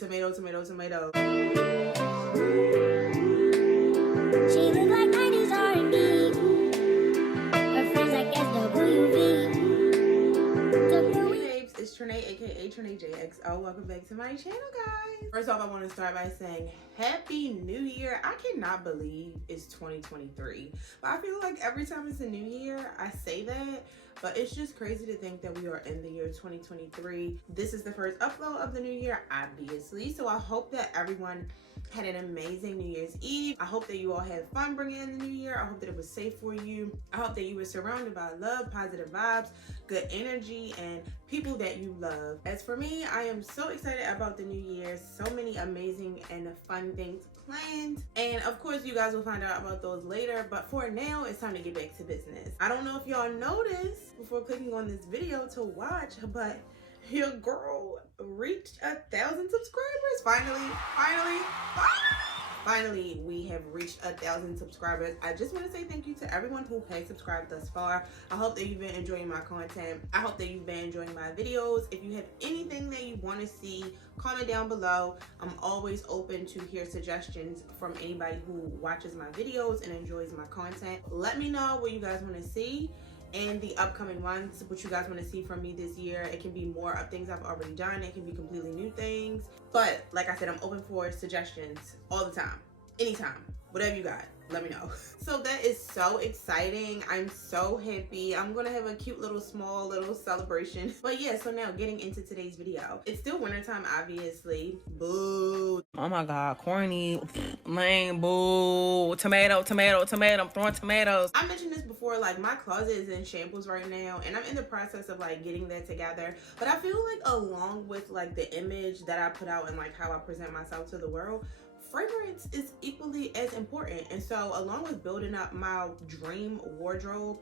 tomato, tomato, tomato. She look like 90s R&B. Her friends like SWV. Hey babes, it's Trinae, aka Trinae JXO. Welcome back to my channel, guys. First off, I want to start by saying Happy New Year. I cannot believe it's 2023. But I feel like every time it's a new year, I say that. But it's just crazy to think that we are in the year 2023. This is the first upload of the new year, obviously. So I hope that everyone had an amazing New Year's Eve. I hope that you all had fun bringing in the new year. I hope that it was safe for you. I hope that you were surrounded by love, positive vibes, good energy, and people that you love. As for me, I am so excited about the new year. So many amazing and fun things planned. And of course, you guys will find out about those later. But for now, it's time to get back to business. I don't know if y'all noticed before clicking on this video to watch, but your girl reached 1,000 subscribers. Finally, we have reached 1,000 subscribers. I just want to say thank you to everyone who has subscribed thus far. I hope that you've been enjoying my content. I hope that you've been enjoying my videos. If you have anything that you want to see, comment down below. I'm always open to hear suggestions from anybody who watches my videos and enjoys my content. Let me know what you guys want to see and the upcoming months, what you guys want to see from me this year. It can be more of things I've already done. It can be completely new things. But like I said, I'm open for suggestions all the time, anytime, whatever you got, let me know. So that is so exciting. I'm so happy. I'm gonna have a cute little small little celebration. But yeah, so now getting into today's video. It's still wintertime, obviously. Boo. Oh my God, corny, lame, boo, tomato, tomato, tomato, I'm throwing tomatoes. I mentioned this before, like my closet is in shambles right now and I'm in the process of like getting that together. But I feel like along with like the image that I put out and like how I present myself to the world, fragrance is equally as important. And so along with building up my dream wardrobe,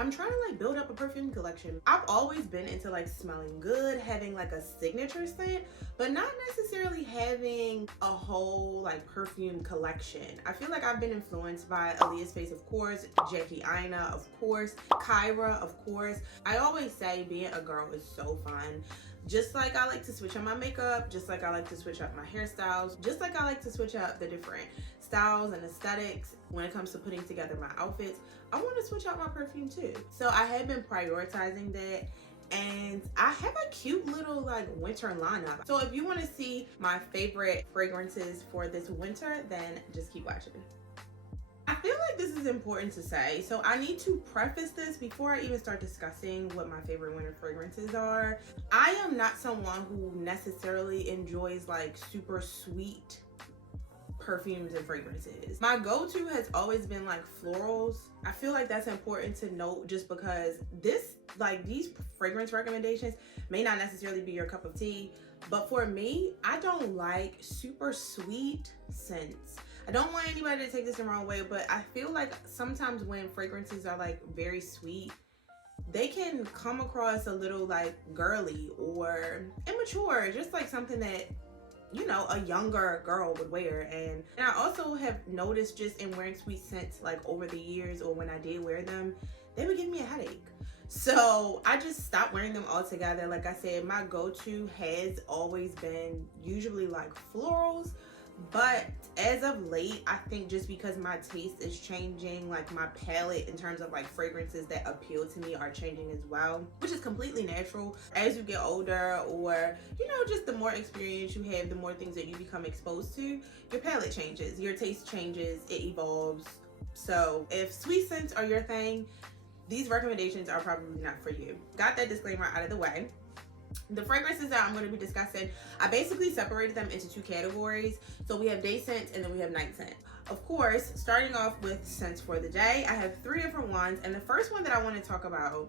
I'm trying to like build up a perfume collection. I've always been into like smelling good, having like a signature scent, but not necessarily having a whole like perfume collection. I feel like I've been influenced by Aaliyah's Face, of course, Jackie Aina, of course, Kyra, of course. I always say being a girl is so fun. Just like I like to switch up my makeup, just like I like to switch up my hairstyles, just like I like to switch up the different styles and aesthetics when it comes to putting together my outfits, I want to switch out my perfume too. So I have been prioritizing that, and I have a cute little like winter lineup. So if you want to see my favorite fragrances for this winter, then just keep watching. I feel like this is important to say, so I need to preface this before I even start discussing what my favorite winter fragrances are. I am not someone who necessarily enjoys like super sweet perfumes and fragrances. My go-to has always been like florals. I feel like that's important to note just because these fragrance recommendations may not necessarily be your cup of tea, but for me, I don't like super sweet scents. I don't want anybody to take this the wrong way, but I feel like sometimes when fragrances are like very sweet, they can come across a little like girly or immature, just like something that, you know, a younger girl would wear. And I also have noticed just in wearing sweet scents like over the years, or when I did wear them, they would give me a headache. So I just stopped wearing them altogether. Like I said, my go-to has always been usually like florals. But as of late, I think just because my taste is changing, like my palette in terms of like fragrances that appeal to me are changing as well, which is completely natural. As you get older, or, you know, just the more experience you have, the more things that you become exposed to, your palette changes, your taste changes, it evolves. So if sweet scents are your thing, these recommendations are probably not for you. Got that disclaimer out of the way. The fragrances that I'm going to be discussing, I basically separated them into two categories. So we have day scents and then we have night scent. Of course, starting off with scents for the day, I have 3 different ones. And the first one that I want to talk about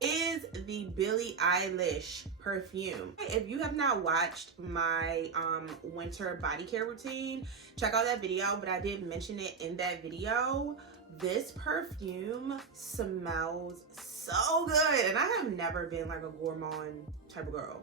is the Billie Eilish perfume. If you have not watched my winter body care routine, check out that video, but I did mention it in that video. This perfume smells so good, and I have never been like a gourmand type of girl,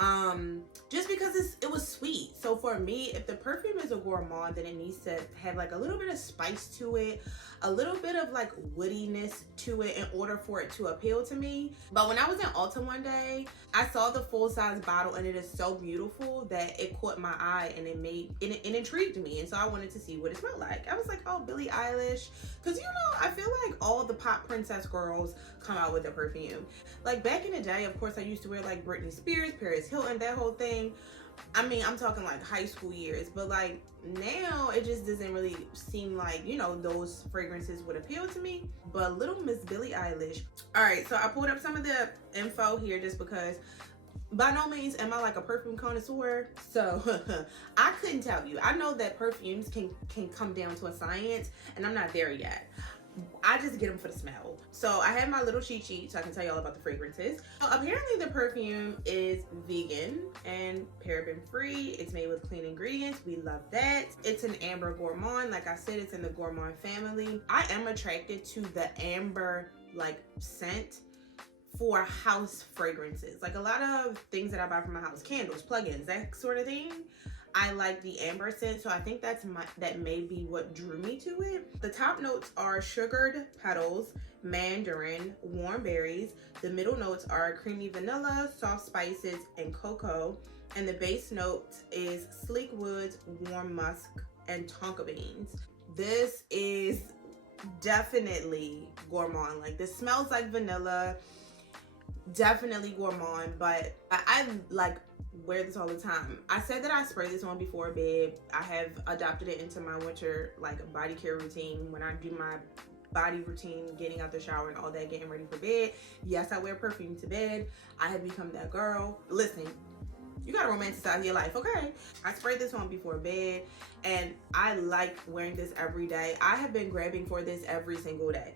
Just because it was sweet. So for me, if the perfume is a gourmand, then it needs to have like a little bit of spice to it, a little bit of like woodiness to it in order for it to appeal to me. But when I was in Ulta one day, I saw the full-size bottle and it is so beautiful that it caught my eye and it intrigued me. And so I wanted to see what it smelled like. I was like, oh, Billie Eilish. Because, you know, I feel like all the pop princess girls come out with their perfume. Like back in the day, of course, I used to wear like Britney Spears, Paris Hilton, that whole thing. I mean, I'm talking like high school years, but like now it just doesn't really seem like, you know, those fragrances would appeal to me. But little Miss Billie Eilish. All right, so I pulled up some of the info here just because by no means am I like a perfume connoisseur, so I couldn't tell you. I know that perfumes can come down to a science, and I'm not there yet. I just get them for the smell. So I have my little cheat sheet so I can tell you all about the fragrances. So apparently the perfume is vegan and paraben free. It's made with clean ingredients. We love that. It's an amber gourmand. Like I said, it's in the gourmand family. I am attracted to the amber like scent for house fragrances. Like a lot of things that I buy from my house, candles, plugins, that sort of thing. I like the amber scent, so I think that may be what drew me to it. The top notes are sugared petals, mandarin, warm berries. The middle notes are creamy vanilla, soft spices, and cocoa. And the base note is sleek woods, warm musk, and tonka beans. This is definitely gourmand. Like this smells like vanilla, definitely gourmand, but I like wear this all the time. I said that I spray this on before bed. I have adopted it into my winter like body care routine. When I do my body routine, getting out the shower and all that, getting ready for bed, yes, I wear perfume to bed. I have become that girl. Listen, you gotta romanticize your life, okay? I spray this on before bed and I like wearing this every day. I have been grabbing for this every single day.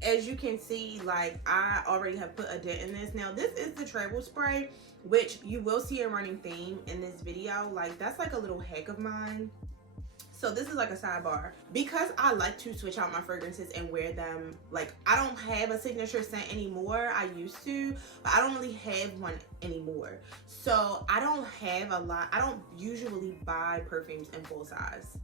As you can see, like I already have put a dent in this. Now this is the travel spray, which you will see a running theme in this video. Like that's like a little hack of mine. So this is like a sidebar. Because I like to switch out my fragrances and wear them, like I don't have a signature scent anymore. I used to, but I don't really have one anymore. So I don't have a lot. I don't usually buy perfumes in full size.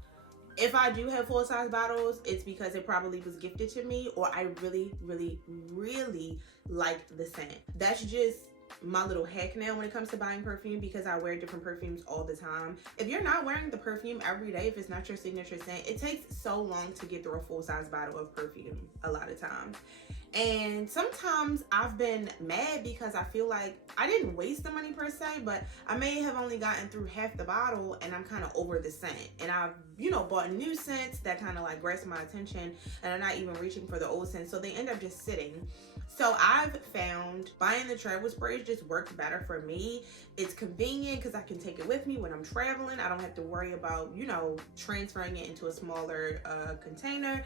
If I do have full size bottles, it's because it probably was gifted to me or I really, really, really like the scent. That's just my little hack now when it comes to buying perfume, because I wear different perfumes all the time. If you're not wearing the perfume every day, if it's not your signature scent, it takes so long to get through a full size bottle of perfume a lot of times. And sometimes I've been mad because I feel like I didn't waste the money per se, but I may have only gotten through half the bottle and I'm kind of over the scent. And I've, you know, bought new scents that kind of like grasp my attention and I'm not even reaching for the old scents. So they end up just sitting. So I've found buying the travel sprays just works better for me. It's convenient because I can take it with me when I'm traveling. I don't have to worry about, you know, transferring it into a smaller container.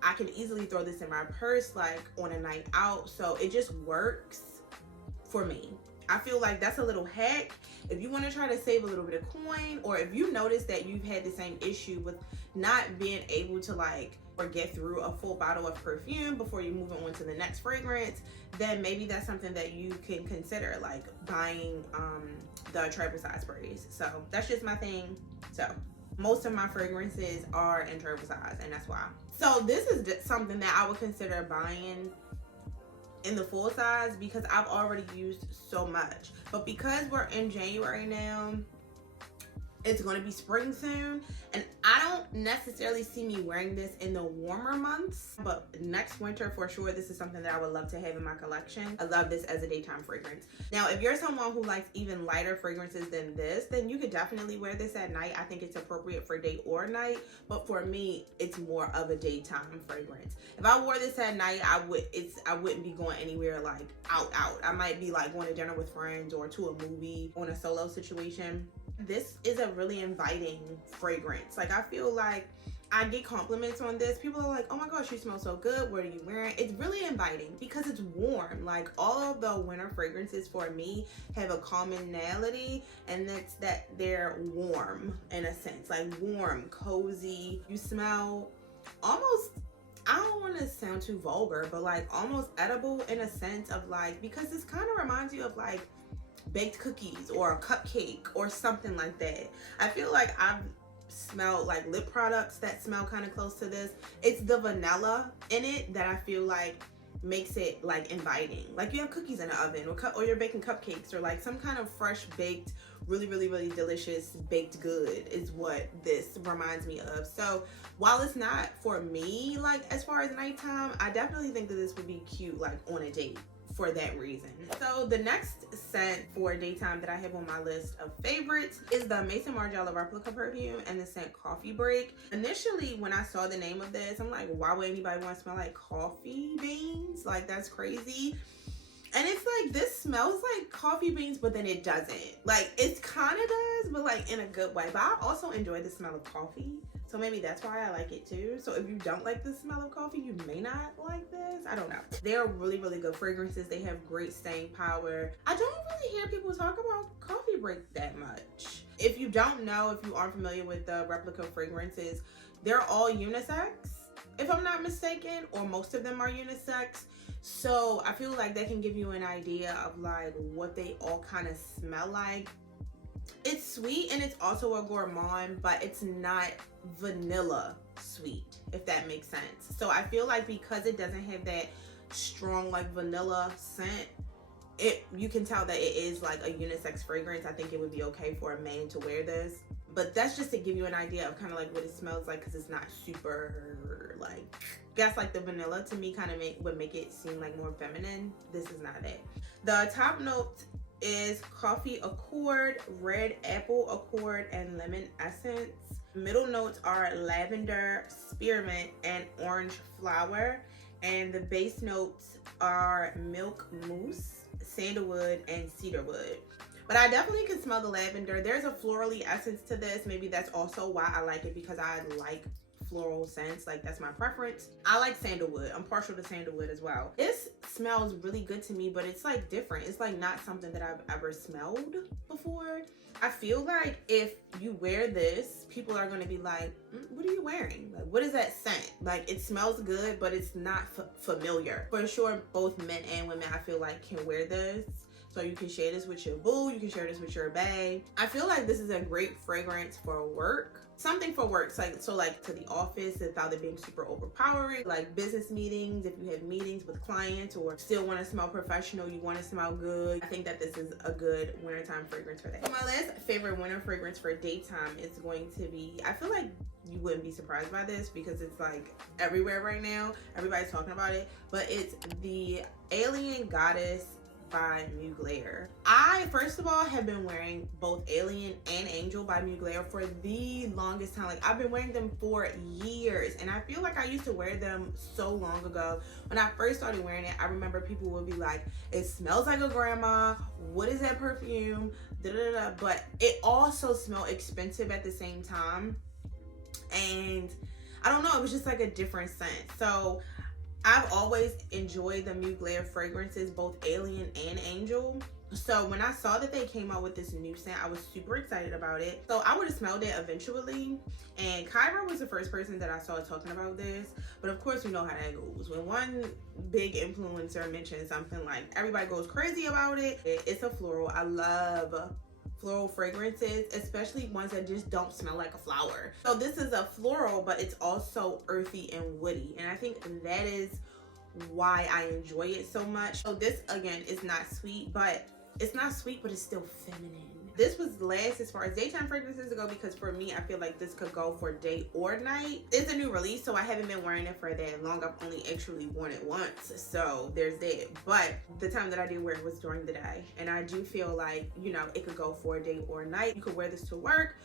I can easily throw this in my purse like on a night out. So it just works for me. I feel like that's a little hack. If you want to try to save a little bit of coin, or if you notice that you've had the same issue with not being able to like or get through a full bottle of perfume before you move on to the next fragrance, then maybe that's something that you can consider, like buying the travel size sprays. So that's just my thing. So most of my fragrances are in travel size, and that's why. So this is something that I would consider buying in the full size because I've already used so much. But because we're in January now, it's going to be spring soon, and I don't necessarily see me wearing this in the warmer months, but next winter for sure, this is something that I would love to have in my collection. I love this as a daytime fragrance. Now, if you're someone who likes even lighter fragrances than this, then you could definitely wear this at night. I think it's appropriate for day or night, but for me, it's more of a daytime fragrance. If I wore this at night, I wouldn't be going anywhere like out. I might be like going to dinner with friends or to a movie on a solo situation. This is a really inviting fragrance. Like I feel like I get compliments on this. People are like, oh my gosh, you smell so good. What are you wearing? It's really inviting because it's warm. Like all of the winter fragrances for me have a commonality, and that's that they're warm in a sense, like warm, cozy. You smell almost, I don't want to sound too vulgar, but like almost edible in a sense of like, because this kind of reminds you of like baked cookies or a cupcake or something like that. I feel like I've smelled like lip products that smell kind of close to this. It's the vanilla in it that I feel like makes it like inviting. Like you have cookies in the oven, or you're baking cupcakes, or like some kind of fresh baked, really delicious baked good is what this reminds me of. So while it's not for me, like as far as nighttime, I definitely think that this would be cute like on a date for that reason. So the next scent for daytime that I have on my list of favorites is the Maison Margiela replica perfume and the scent Coffe Break. Initially, when I saw the name of this, I'm like, why would anybody want to smell like coffee beans? Like, that's crazy. And it's like, this smells like coffee beans, but then it doesn't. Like, it kind of does, but like in a good way. But I also enjoy the smell of coffee. So maybe that's why I like it too. So if you don't like the smell of coffee, you may not like this. I don't know. They're really good fragrances. They have great staying power. I don't really hear people talk about Coffe Break that much. If you don't know, if you aren't familiar with the replica fragrances, they're all unisex, if I'm not mistaken, or most of them are unisex. So I feel like that can give you an idea of like what they all kind of smell like. It's sweet and it's also a gourmand, but it's not vanilla sweet, if that makes sense. So I feel like because it doesn't have that strong like vanilla scent, you can tell that it is like a unisex fragrance. I think it would be okay for a man to wear this, but that's just to give you an idea of kind of like what it smells like, because it's not super like, I guess like the vanilla to me kind of would make it seem like more feminine. This is not it. The top notes is coffee accord, red apple accord, and lemon essence. Middle notes are lavender, spearmint, and orange flower. And the base notes are milk mousse, sandalwood, and cedarwood. But I definitely can smell the lavender. There's a florally essence to this. Maybe that's also why I like it, because I like floral scents. Like, that's my preference. I like sandalwood. I'm partial to sandalwood as well. This smells really good to me, but it's like different. It's like not something that I've ever smelled before. I feel like if you wear this, people are going to be like, what are you wearing? Like, what is that scent? Like, it smells good, but it's not familiar. For sure, both men and women, I feel like, can wear this. So you can share this with your boo, you can share this with your bae. I feel like this is a great fragrance for work. Something for work, so like to the office without it being super overpowering. Like business meetings, if you have meetings with clients or still want to smell professional, you want to smell good. I think that this is a good wintertime fragrance for that. So my last favorite winter fragrance for daytime is going to be, I feel like you wouldn't be surprised by this because it's like everywhere right now. Everybody's talking about it, but it's the Alien Goddess by Mugler. I, first of all, have been wearing both Alien and Angel by Mugler for the longest time. Like, I've been wearing them for years, and I feel like I used to wear them so long ago. When I first started wearing it, I remember people would be like, it smells like a grandma, what is that perfume, da-da-da-da. But it also smelled expensive at the same time, and I don't know, it was just like a different scent. So I've always enjoyed the Mugler fragrances, both Alien and Angel. So when I saw that they came out with this new scent, I was super excited about it. So I would have smelled it eventually. And Kyra was the first person that I saw talking about this. But of course, you know how that goes. When one big influencer mentions something, like everybody goes crazy about it. It's a floral. I love floral fragrances, especially ones that just don't smell like a flower. So this is a floral, but it's also earthy and woody, and I think that is why I enjoy it so much. So this, again, is not sweet, but it's still feminine. This was last as far as daytime fragrances go, because for me, I feel like this could go for day or night. It's a new release, so I haven't been wearing it for that long. I've only actually worn it once, so there's that. But the time that I did wear it was during the day, and I do feel like, you know, it could go for a day or a night. You could wear this to work,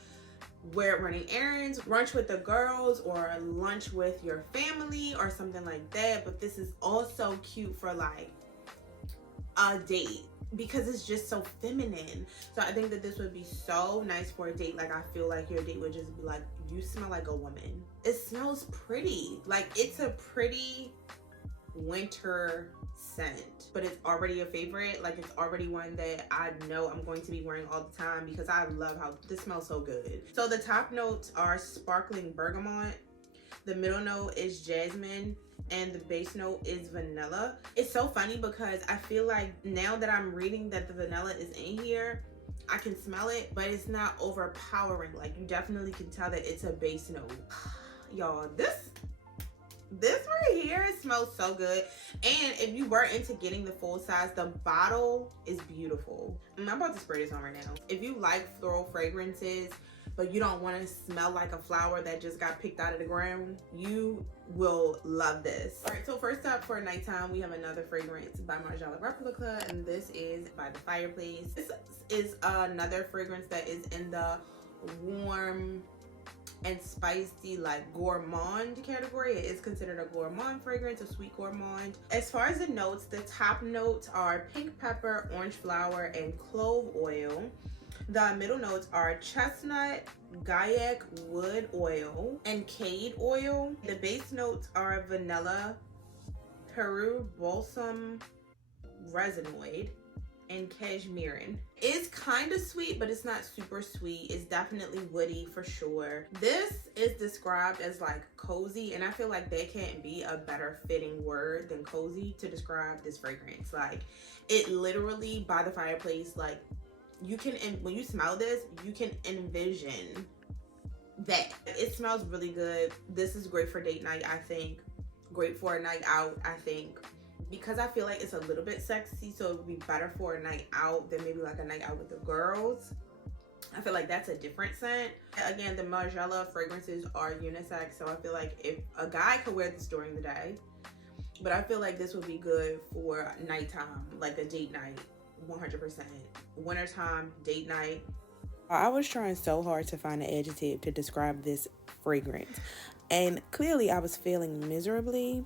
wear it running errands, brunch with the girls, or lunch with your family or something like that. But this is also cute for like a date, because it's just so feminine. So I think that this would be so nice for a date. Like, I feel like your date would just be like, you smell like a woman. It smells pretty. Like, it's a pretty winter scent, but it's already a favorite. Like, it's already one that I know I'm going to be wearing all the time because I love how this smells so good. So the top notes are sparkling bergamot. The middle note is jasmine, and the base note is vanilla. It's so funny because I feel like now that I'm reading that the vanilla is in here, I can smell it, but it's not overpowering. Like, you definitely can tell that it's a base note. Y'all, this right here smells so good. And if you were into getting the full size, the bottle is beautiful. I'm about to spray this on right now. If you like floral fragrances, but you don't want to smell like a flower that just got picked out of the ground, you will love this. All right, so first up for nighttime, we have another fragrance by Margiela Replica, and this is by the Fireplace. This is another fragrance that is in the warm and spicy, like gourmand category. It is considered a gourmand fragrance, a sweet gourmand. As far as the notes, the top notes are pink pepper, orange flower, and clove oil. The middle notes are chestnut, gaiac wood oil, and cade oil. The base notes are vanilla, Peru balsam resinoid, and cashmerean. It's kind of sweet, but it's not super sweet. It's definitely woody for sure. This is described as like cozy, and I feel like there can't be a better fitting word than cozy to describe this fragrance. Like, it literally, by the Fireplace, like, you can, when you smell this, you can envision that. It smells really good. This is great for date night, I think. Great for a night out, I think. Because I feel like it's a little bit sexy, so it would be better for a night out than maybe like a night out with the girls. I feel like that's a different scent. Again, the Margiela fragrances are unisex, so I feel like if a guy could wear this during the day, but I feel like this would be good for nighttime, like a date night, 100%. Wintertime, date night. I was trying so hard to find an adjective to describe this fragrance, and clearly I was failing miserably.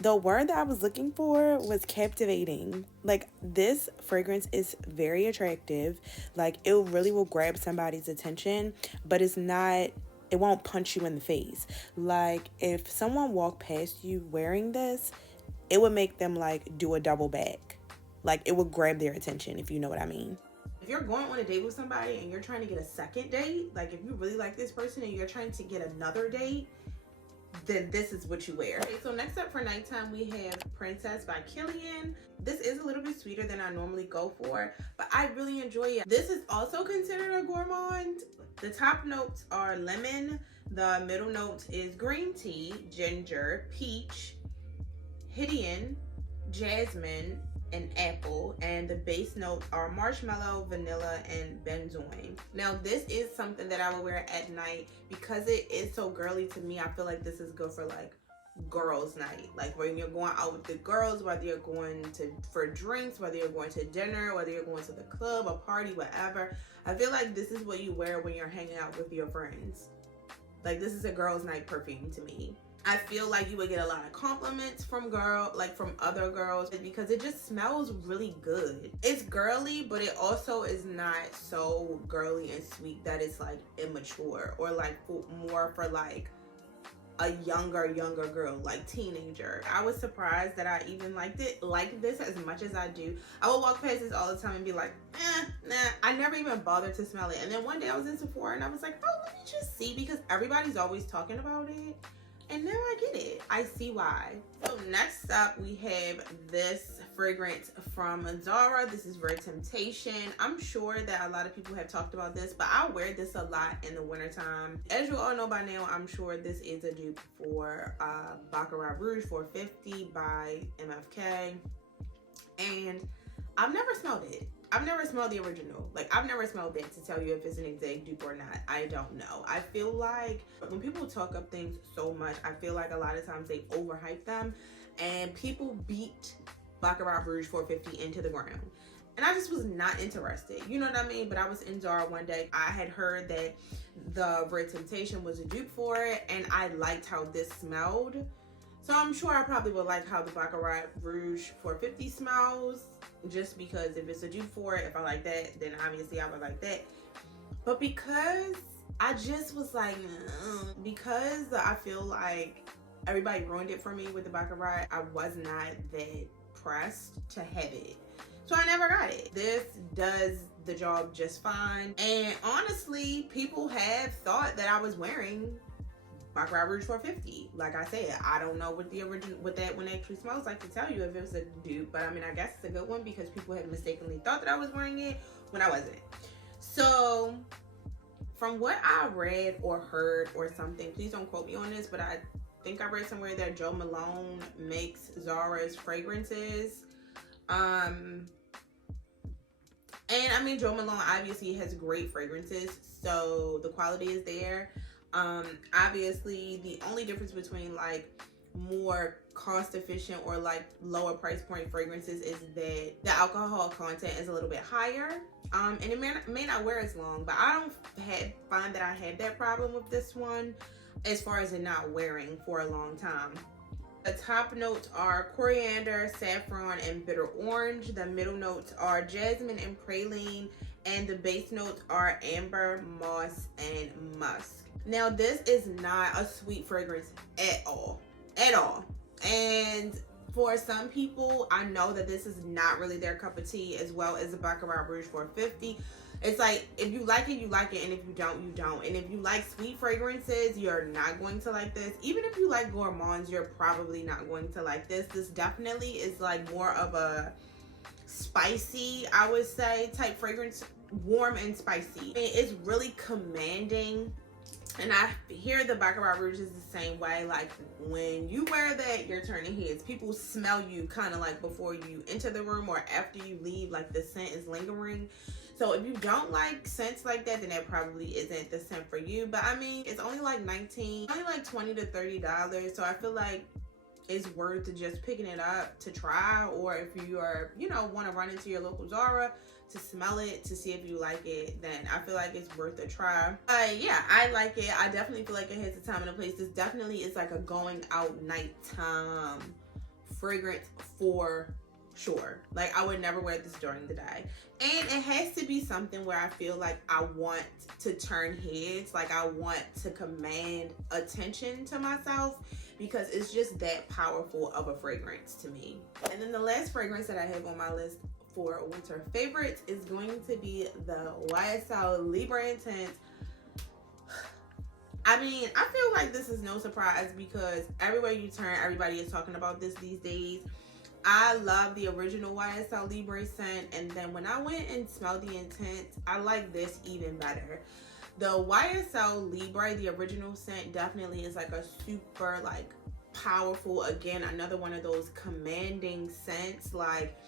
The word that I was looking for was captivating. Like, this fragrance is very attractive. Like, it really will grab somebody's attention, but it's not, it won't punch you in the face. Like, if someone walked past you wearing this, it would make them like do a double back. Like, it would grab their attention, if you know what I mean. If you're going on a date with somebody and you're trying to get a second date, like if you really like this person and you're trying to get another date, then this is what you wear. Okay, so next up for nighttime, we have Princess by Kilian. This is a little bit sweeter than I normally go for, but I really enjoy it. This is also considered a gourmand. The top notes are lemon. The middle note is green tea, ginger, peach, Hidian, jasmine, and apple, and the base notes are marshmallow, vanilla, and benzoin. Now, this is something that I would wear at night because it is so girly to me. I feel like this is good for like girls' night, like when you're going out with the girls, whether you're going to for drinks, whether you're going to dinner, whether you're going to the club, a party, whatever. I feel like this is what you wear when you're hanging out with your friends. Like, this is a girls' night perfume to me. I feel like you would get a lot of compliments from from other girls because it just smells really good. It's girly, but it also is not so girly and sweet that it's like immature or like more for like a younger girl, like teenager. I was surprised that I even liked this as much as I do. I would walk past this all the time and be like, nah. I never even bothered to smell it. And then one day I was in Sephora and I was like, oh, let me just see, because everybody's always talking about it. And now I get it. I see why. So next up, we have this fragrance from Zara. This is Libre Temptation. I'm sure that a lot of people have talked about this, but I wear this a lot in the wintertime. As you all know by now, I'm sure this is a dupe for Baccarat Rouge 450 by MFK. And I've never smelled it. I've never smelled the original. Like, I've never smelled it to tell you if it's an exact dupe or not. I don't know. I feel like when people talk up things so much, I feel like a lot of times they overhype them and people beat Baccarat Rouge 450 into the ground. And I just was not interested. You know what I mean? But I was in Zara one day. I had heard that the Libre Temptation was a dupe for it, and I liked how this smelled. So I'm sure I probably would like how the Baccarat Rouge 450 smells, just because if it's a dupe for it, if I like that, then obviously I would like that. But because I just was like, because I feel like everybody ruined it for me with the Baccarat, I was not that pressed to have it. So I never got it. This does the job just fine. And honestly, people have thought that I was wearing Baccarat Rouge 450. Like I said, I don't know what that one actually smells like to tell you if it was a dupe, but I mean, I guess it's a good one because people had mistakenly thought that I was wearing it when I wasn't. So from what I read or heard or something, please don't quote me on this, but I think I read somewhere that Joe Malone makes Zara's fragrances. And I mean, Joe Malone obviously has great fragrances, so the quality is there. Obviously the only difference between like more cost efficient or like lower price point fragrances is that the alcohol content is a little bit higher, and it may not wear as long, but I don't find that I had that problem with this one as far as it not wearing for a long time. The top notes are coriander, saffron, and bitter orange. The middle notes are jasmine and praline, and the base notes are amber, moss, and musk. Now, this is not a sweet fragrance at all. And for some people, I know that this is not really their cup of tea, as well as the Baccarat Rouge 450. It's like, if you like it, you like it, and if you don't, you don't. And if you like sweet fragrances, you're not going to like this. Even if you like gourmands, you're probably not going to like this. This definitely is like more of a spicy, I would say, type fragrance, warm and spicy. It's really commanding. And I hear the Baccarat Rouge is the same way. Like, when you wear that, you're turning heads. People smell you kind of like before you enter the room or after you leave, like the scent is lingering. So if you don't like scents like that, then that probably isn't the scent for you. But I mean, it's only like $20 to $30. So I feel like it's worth just picking it up to try. Or if you are, want to run into your local Zara to smell it, to see if you like it, then I feel like it's worth a try. Yeah, I like it. I definitely feel like it has a time and a place. This definitely is like a going out nighttime fragrance for sure. Like, I would never wear this during the day. And it has to be something where I feel like I want to turn heads, like I want to command attention to myself, because it's just that powerful of a fragrance to me. And then the last fragrance that I have on my list for winter favorites is going to be the YSL Libre Intense. I mean, I feel like this is no surprise because everywhere you turn, everybody is talking about this these days. I love the original YSL Libre scent, and then when I went and smelled the Intense, I like this even better. The YSL Libre, the original scent, definitely is like a super like powerful, again, another one of those commanding scents. Like,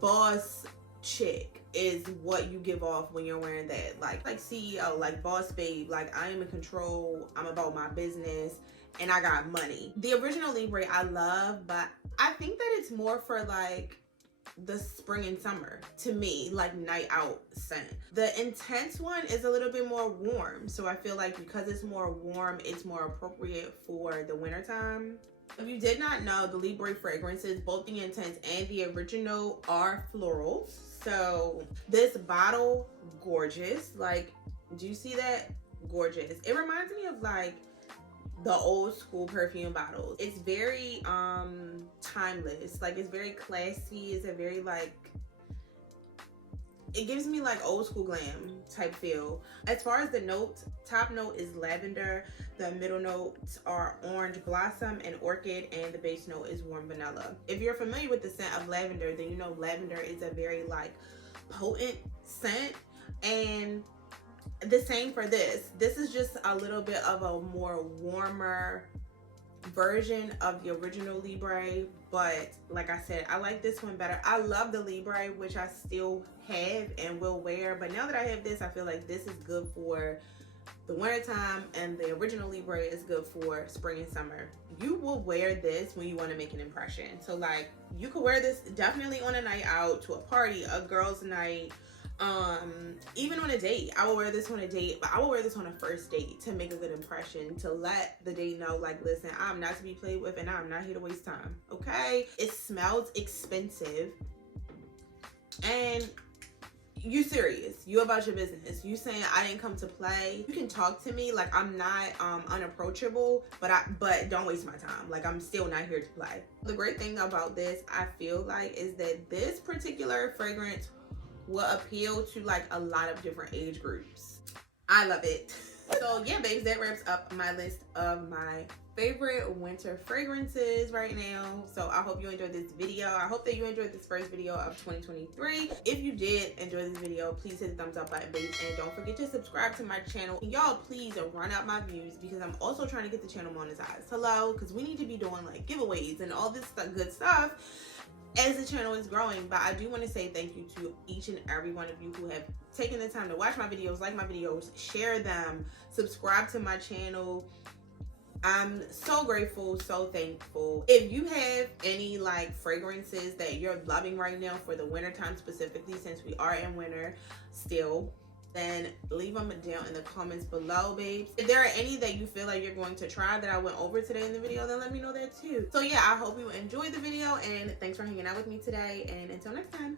boss chick is what you give off when you're wearing that. Like CEO, like boss babe, like I am in control, I'm about my business, and I got money. The original Libre I love, but I think that it's more for like the spring and summer to me, like night out scent. The Intense one is a little bit more warm, so I feel like because it's more warm, it's more appropriate for the wintertime. If you did not know, the Libre fragrances, both the Intense and the original, are florals. So this bottle, gorgeous. Like, do you see that? Gorgeous. It reminds me of like the old school perfume bottles. It's very timeless. Like, it's very classy. It's a very like, it gives me like old school glam type feel. As far as the notes, top note is lavender, the middle notes are orange blossom and orchid, and the base note is warm vanilla. If you're familiar with the scent of lavender, then you know lavender is a very like potent scent, and the same for this. This is just a little bit of a more warmer version of the original Libre, but like I said, I like this one better. I love the Libre, which I still have and will wear, but now that I have this, I feel like this is good for the wintertime, and the original Libre is good for spring and summer. You will wear this when you want to make an impression. So like, you could wear this definitely on a night out, to a party, a girl's night, even on a date. I will wear this on a date, but I will wear this on a first date to make a good impression, to let the date know, like, listen, I'm not to be played with and I'm not here to waste time, okay? It smells expensive, and you serious, you about your business. You saying I didn't come to play. You can talk to me like I'm not unapproachable, but don't waste my time. Like, I'm still not here to play. The great thing about this, I feel like, is that this particular fragrance will appeal to like a lot of different age groups. I love it. So yeah, babes, that wraps up my list of my favorite winter fragrances right now. So I hope you enjoyed this video. I hope that you enjoyed this first video of 2023. If you did enjoy this video, please hit the thumbs up button, babes, and don't forget to subscribe to my channel. Y'all, please run out my views because I'm also trying to get the channel monetized. Hello, because we need to be doing like giveaways and all this good stuff as the channel is growing. But I do want to say thank you to each and every one of you who have taken the time to watch my videos, like my videos, share them, subscribe to my channel. I'm so grateful, so thankful. If you have any like fragrances that you're loving right now for the winter time specifically, since we are in winter still, then leave them down in the comments below, babes. If there are any that you feel like you're going to try that I went over today in the video, then let me know that too. So yeah, I hope you enjoyed the video, and thanks for hanging out with me today, and until next time.